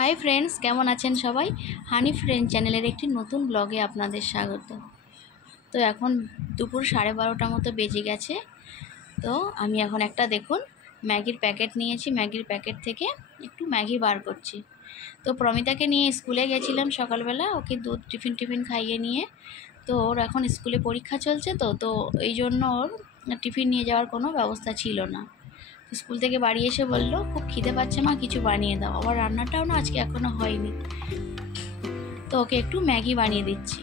Hi friends, কেমন আছেন সবাই? হানি ফ্রেন্ড চ্যানেলের একটি নতুন ব্লগে আপনাদের স্বাগত। তো এখন দুপুর 12:30 মতো বেজে গেছে। তো আমি এখন একটা দেখুন ম্যাগির প্যাকেট নিয়েছি। ম্যাগির প্যাকেট থেকে একটু ম্যাগি বার করছি। তো প্রমিতাকে নিয়ে স্কুলে গেছিলাম সকালবেলা, ওকে দুধ টিফিন খাইয়ে নিয়ে। তো ওর এখন স্কুলে পরীক্ষা চলছে, তো এই জন্য ওর টিফিন নিয়ে যাওয়ার কোনো ব্যবস্থা ছিল না। স্কুল থেকে বাড়ি এসে বলল, খুব খিদে পাচ্ছে মা, কিছু বানিয়ে দাও। আবার রান্নাটাও না আজকে এখনও হয়নি। তো ওকে একটু ম্যাগি বানিয়ে দিচ্ছি।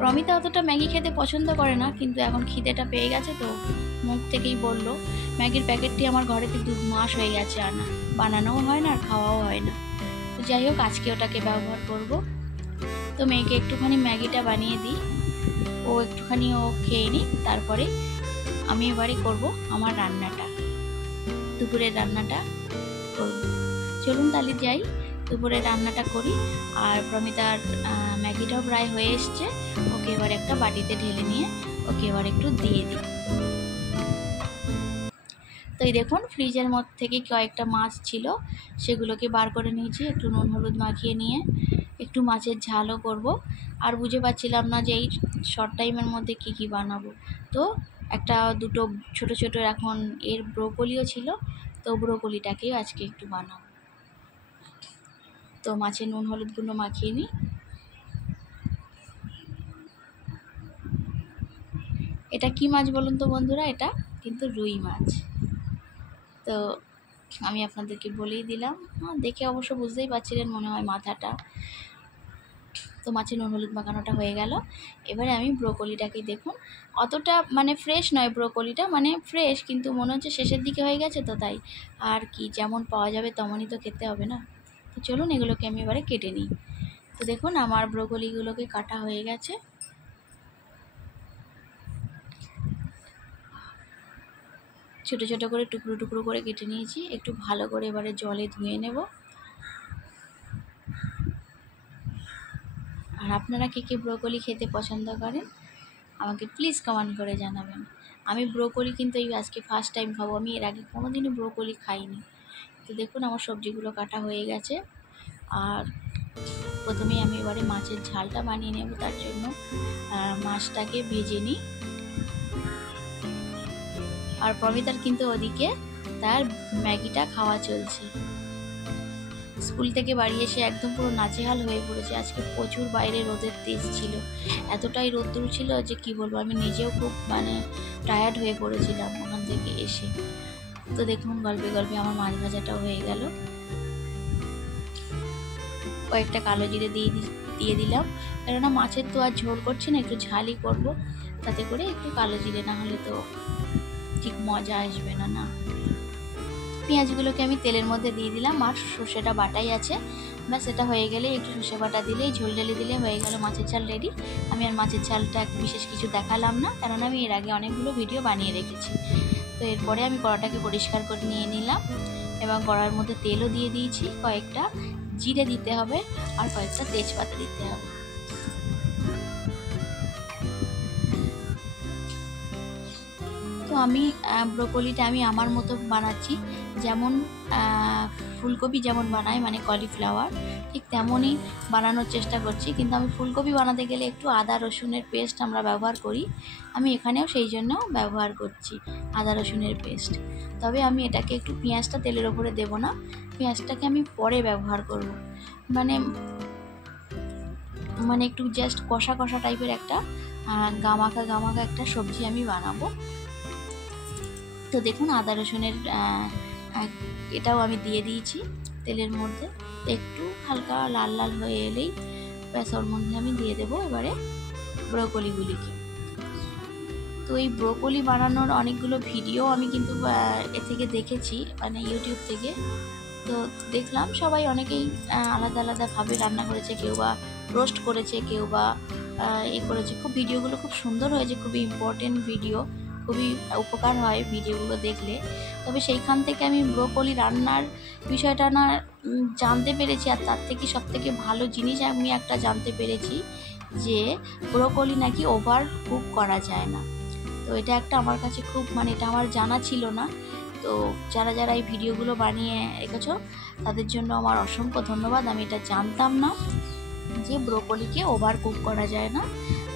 প্রমিতা অতটা ম্যাগি খেতে পছন্দ করে না, কিন্তু এখন খিদেটা পেয়ে গেছে তো মুখ থেকেই বলল। ম্যাগির প্যাকেটটি আমার ঘরেতে 2 মাস হয়ে গেছে আনা, বানানোও হয় না আর খাওয়াও হয় না। তো যাই হোক, আজকে ওটাকে ব্যবহার করব। তো মেয়েকে একটুখানি ম্যাগিটা বানিয়ে দিই, ও একটুখানি খেয়ে নিই, তারপরে আমি এবারে করব আমার রান্নাটা, দুপুরের রান্নাটা করব। চলুন তাহলে যাই, দুপুরের রান্নাটা করি। আর প্রমিতার ম্যাগিটাও প্রায় হয়ে এসছে, ওকে এবার একটা বাটিতে ঢেলে নিয়ে ওকে এবার একটু দিয়ে দিই। তো এই দেখুন, ফ্রিজের মধ্যে থেকে কয়েকটা মাছ ছিল, সেগুলোকে বার করে নিয়েছি, একটু নুন হলুদ মাখিয়ে নিয়ে একটু মাছের ঝালও করব। আর বুঝে পাচ্ছিলাম না যে এই শর্ট টাইমের মধ্যে কি বানাবো। তো একটা দুটো ছোট ছোট এখন এর ব্রোকলিও ছিল, তো ব্রোকলিটাকেও আজকে একটু বানাবো। তো মাছের নুন হলুদগুলো মাখিয়ে নিই। এটা কি মাছ বলুন তো বন্ধুরা? এটা কিন্তু রুই মাছ। তো আমি আপনাদেরকে বলেই দিলাম, দেখে অবশ্য বুঝতেই পারছিলেন মনে হয় মাথাটা। তো মাছের নুন হলুদ মাখানোটা হয়ে গেল। এবারে আমি ব্রোকলিটাকে দেখুন, অতটা মানে ফ্রেশ নয় ব্রোকলিটা, মানে ফ্রেশ কিন্তু মনে হচ্ছে শেষের দিকে হয়ে গেছে, তো তাই আর কি, যেমন পাওয়া যাবে তেমনই তো খেতে হবে না। তো চলুন এগুলোকে আমি এবারে কেটে নিই। তো দেখুন আমার ব্রোকলিগুলোকে কাটা হয়ে গেছে। ছোট ছোট করে টুকরো টুকরো করে কেটে নিয়েছি, একটু ভালো করে এবারে জলে ধুয়ে নেব। আর আপনারা কে ব্রোকলি খেতে পছন্দ করেন আমাকে প্লিজ কমেন্ট করে জানাবেন। আমি ব্রোকলি কিন্তু এই আজকে ফার্স্ট টাইম খাবো, আমি এর আগে কোনো দিনও ব্রোকলি খাইনি। তো দেখুন আমার সবজিগুলো কাটা হয়ে গেছে। আর প্রথমেই আমি এবারে মাছের ঝালটা বানিয়ে নেব, তার জন্য মাছটাকে ভেজে নিই। আর প্রমিতার কিন্তু ওদিকে তার ম্যাগিটা খাওয়া চলছে। স্কুল থেকে বাড়ি এসে একদম পুরো নাজেহাল হয়ে পড়েছে। আজকে প্রচুর বাইরে রোদের তেজ ছিল, এতটাই রোদ্দুর ছিল যে কি বলবো, আমি নিজেও খুব টায়ার্ড হয়ে পড়েছিলাম ওখান থেকে এসে। তো দেখুন গল্পে গল্পে আমার মাছ ভাজাটাও হয়ে গেল। কয়েকটা কালো জিরে দিয়ে দিলাম, কেননা মাছের তো আর ঝোল করছি না, একটু ঝালই করব, তাতে করে একটু কালো জিরে না হলে তো ঠিক মজা আসবে না। পেঁয়াজগুলোকে আমি তেলের মধ্যে দিয়ে দিলাম, আর সর্ষেটা বাটাই আছে, ব্যাস এটা হয়ে গেলে একটু সর্ষে বাটা দিলেই, ঝোল ঢেলে দিলে হয়ে গেল মাছের ঝাল রেডি। আমি আর মাছের ঝালটা বিশেষ কিছু দেখালাম না, কারণ আমি এর আগে অনেকগুলো ভিডিও বানিয়ে রেখেছি। তো এরপরে আমি কড়াটাকে পরিষ্কার করে নিয়ে নিলাম এবং কড়ার মধ্যে তেলও দিয়ে দিয়েছি, কয়েকটা জিরে দিতে হবে আর কয়েকটা তেজপাতা দিতে হবে। তো আমি ব্রোকলিটা আমি আমার মতো বানাচ্ছি, যেমন ফুলকপি যেমন বানাই, মানে কলিফ্লাওয়ার, ঠিক তেমনই বানানোর চেষ্টা করছি। কিন্তু আমি ফুলকপি বানাতে গেলে একটু আদা রসুনের পেস্ট আমরা ব্যবহার করি, আমি এখানেও সেই জন্য ব্যবহার করছি আদা রসুনের পেস্ট। তবে আমি এটাকে একটু পেঁয়াজটা তেলের ওপরে দেব না, পেঁয়াজটাকে আমি পরে ব্যবহার করব, মানে একটু জাস্ট কষা কষা টাইপের একটা গামাখা একটা সবজি আমি বানাবো। তো দেখুন আদা রসুনের এটাও আমি দিয়ে দিয়েছি তেলের মধ্যে, একটু হালকা লাল লাল হয়ে এলেই ব্যাস ওর মধ্যে আমি দিয়ে দেবো এবারে ব্রোকলিগুলিকে। তো এই ব্রোকলি বানানোর অনেকগুলো ভিডিও আমি কিন্তু এ থেকে দেখেছি, মানে ইউটিউব থেকে। তো দেখলাম সবাই অনেকেই আলাদা আলাদাভাবে রান্না করেছে, কেউ বা রোস্ট করেছে, কেউ বা করেছে। খুব ভিডিওগুলো খুব সুন্দর হয়েছে, খুবই ইম্পর্টেন্ট ভিডিও, খুবই উপকার হয় ভিডিওগুলো দেখলে। তবে সেইখান থেকে আমি ব্রোকলি রান্নার বিষয়টা জানতে পেরেছি, আর তার থেকে সবথেকে ভালো জিনিস আমি একটা জানতে পেরেছি যে ব্রোকলি নাকি ওভার কুক করা যায় না। তো এটা একটা আমার কাছে খুব এটা আমার জানা ছিল না। তো যারা যারা এই ভিডিওগুলো বানিয়ে রেখেছো তাদের জন্য আমার অসংখ্য ধন্যবাদ। আমি এটা জানতাম না যে ব্রোকলিকে ওভার কুক করা যায় না,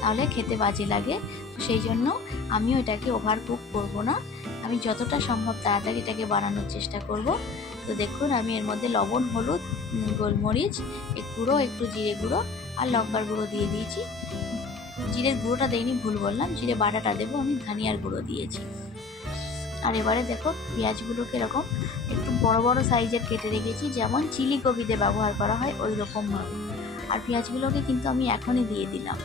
তাহলে খেতে বাজে লাগে। তো সেই জন্য আমিও এটাকে ওভার কুক করব না, আমি যতটা সম্ভব তাড়াতাড়ি এটাকে বানানোর চেষ্টা করব। তো দেখুন আমি এর মধ্যে লবণ, হলুদ, গোলমরিচ গুঁড়ো, একটু জিরে গুঁড়ো আর লঙ্কার গুঁড়ো দিয়ে দিয়েছি। জিরের গুঁড়োটা দেইনি, ভুল বললাম, জিরে বাটাটা দেবো, আমি ধনিয়ার গুঁড়ো দিয়েছি। আর এবারে দেখো পেঁয়াজগুলোকে এরকম একটু বড় বড় সাইজের কেটে রেখেছি, যেমন চিলি কবিতে ব্যবহার করা হয় ওই রকমভাবে। আর পেঁয়াজগুলোকে কিন্তু আমি এখনই দিয়ে দিলাম।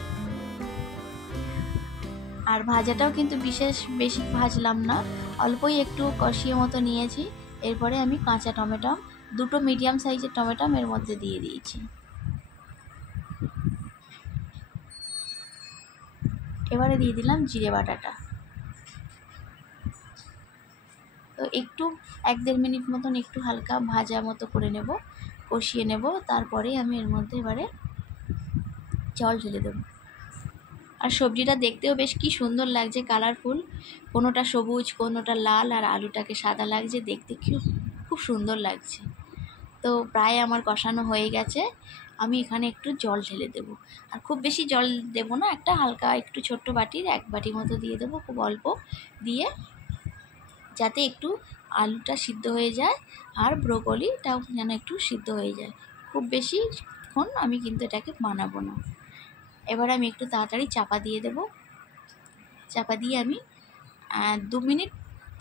আর ভাজাটাও কিন্তু বিশেষ বেশি ভাজলাম না, অল্পই একটু কষিয়ে মতো নিয়েছি। এরপরে আমি কাঁচা টমেটো, দুটো মিডিয়াম সাইজের টমেটো এর মধ্যে দিয়ে দিয়েছি। এবারে দিয়ে দিলাম জিরে বাটাটা। তো একটু 1-1.5 মিনিট মতন একটু হালকা ভাজা মতো করে নেব, কষিয়ে নেব। তারপরে আমি এর মধ্যে এবারে জল ঢেলে দেবো। আর সবজিটা দেখতেও বেশ কি সুন্দর লাগছে, কালারফুল, কোনোটা সবুজ কোনোটা লাল, আর আলুটাকে সাদা লাগছে, দেখতে খুব সুন্দর লাগছে। তো প্রায় আমার কষানো হয়ে গেছে, আমি এখানে একটু জল ঢেলে দেব। আর খুব বেশি জল দেব না, একটা হালকা একটু ছোট্ট বাটির 1 বাটি মতো দিয়ে দেবো, খুব অল্প দিয়ে, যাতে একটু আলুটা সিদ্ধ হয়ে যায় আর ব্রোকলিটাও যেন একটু সিদ্ধ হয়ে যায়। খুব বেশিক্ষণ আমি কিন্তু এটাকে বানাবো না। এবার আমি একটু তাড়াতাড়ি চাপা দিয়ে দেব। চাপা দিয়ে আমি 2 মিনিট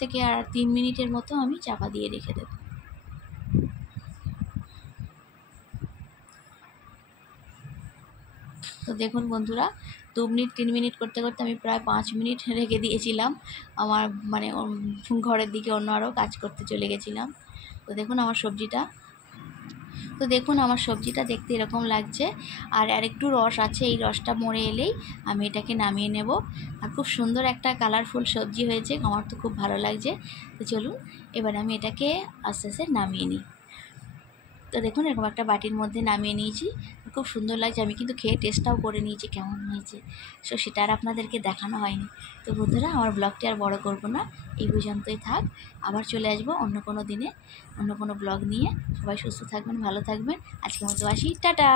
থেকে আর 3 মিনিটের মতো আমি চাপা দিয়ে রেখে দেব। তো দেখুন বন্ধুরা, 2 মিনিট 3 মিনিট করতে করতে আমি প্রায় 5 মিনিট রেখে দিয়েছিলাম। আমার মানে ঘরের দিকে অন্য আরও কাজ করতে চলে গেছিলাম। তো দেখুন আমার সবজিটা দেখতে এরকম লাগছে। আর একটু রস আছে, এই রসটা মরে এলেই আমি এটাকে নামিয়ে নেব। আর খুব সুন্দর একটা কালারফুল সবজি হয়েছে, আমার তো খুব ভালো লাগছে। তো চলুন এবার আমি এটাকে আস্তে আস্তে নামিয়ে নিই। তো দেখুন এরকম একটা বাটির মধ্যে নামিয়ে নিয়েছি, খুব সুন্দর লাগছে। আমি কিন্তু খেয়ে টেস্টটাও করে নিয়েছি কেমন হয়েছে, সো সেটা আর আপনাদেরকে দেখানো হয়নি। তো বন্ধুরা, আমার ব্লগটি আর বড় করব না, এই পর্যন্তই থাক। আবার চলে আসবো অন্য কোনো দিনে অন্য কোনো ব্লগ নিয়ে। সবাই সুস্থ থাকবেন, ভালো থাকবেন। আজকের মতো আসি, টাটা।